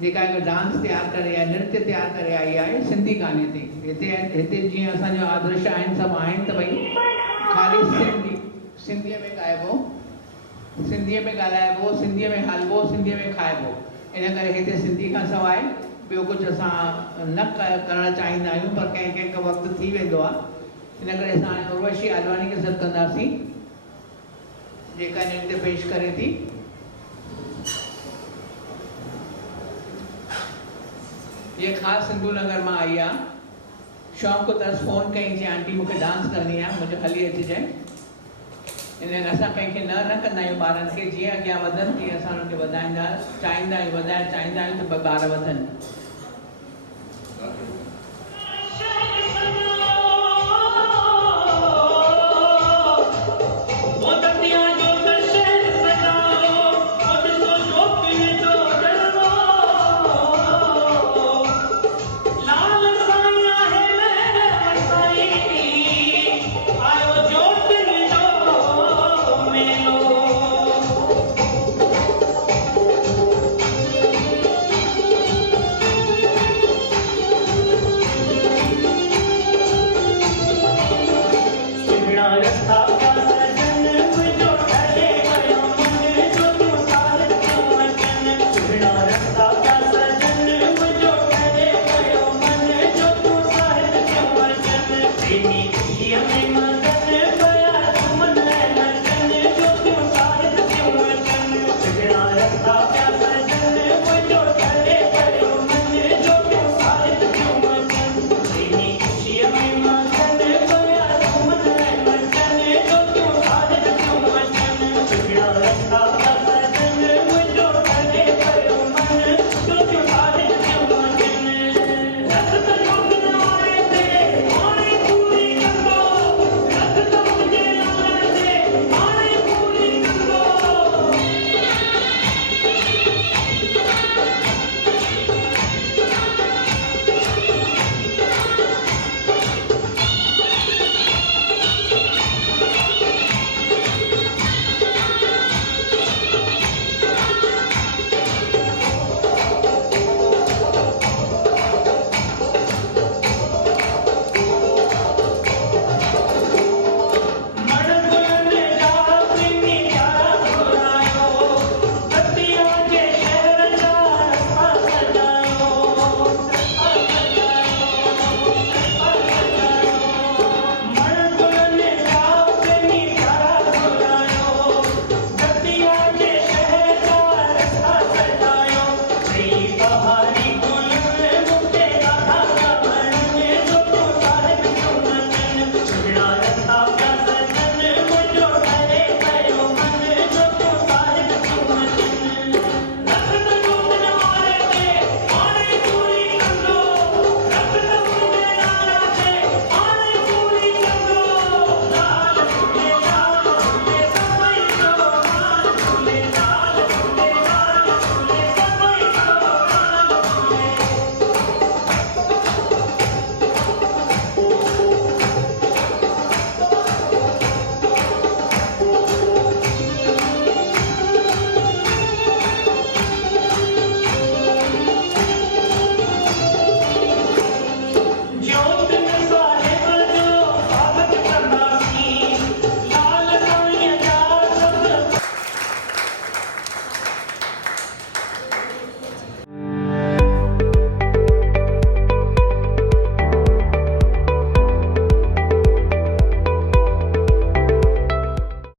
जेका हिकु डांस तैयार करे या नृत्य तैयार करे आई आहे सिंधी गाने ते। हिते जीअं असांजो आदर्श आहिनि सभु आहिनि त भई ख़ाली सिंधीअ में ॻाइबो, सिंधीअ में ॻाल्हाइबो, सिंधीअ में हलबो, सिंधीअ में खाइबो। इन करे हिते सिंधी खां सवाइ ॿियो कुझु असां न करणु चाहींदा आहियूं, पर कंहिं कंहिं वक़्तु थी वेंदो आहे। इन करे असां हाणे उर्वशी आडवाणी खे सॾु कंदासीं जेका नृत्य पेश करे थी। ये ख़ासि सिंधु नगर मां आई आहे। शौक़ु अथसि, फ़ोन कई चई आंटी मूंखे डांस करणी आहे, मुंहिंजो हली अचिजांइ। इन असां कंहिंखे न कंदा आहियूं ॿारनि खे, जीअं अॻियां वधनि तीअं असां उन्हनि खे वधाईंदा चाहींदा आहियूं, वधाइणु चाहींदा आहियूं त ॿार वधनि। रस्ता